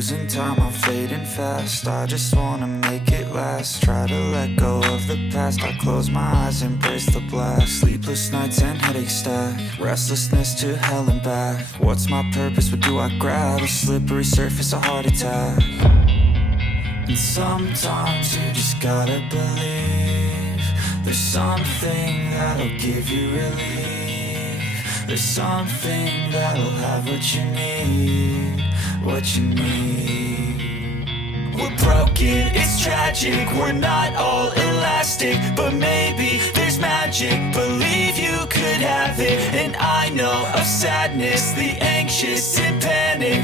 Losing time, I'm fading fast. I just wanna make it last. Try to let go of the past. I close my eyes, embrace the blast. Sleepless nights and headaches stack. Restlessness to hell and back. What's my purpose? What do I grab? A slippery surface, a heart attack. And sometimes you just gotta believe there's something that'll give you relief. There's something that'll have what you need, what you need. We're broken, it's tragic, we're not all elastic, but maybe there's magic, believe you could have it. And I know of sadness, the anxious and panic,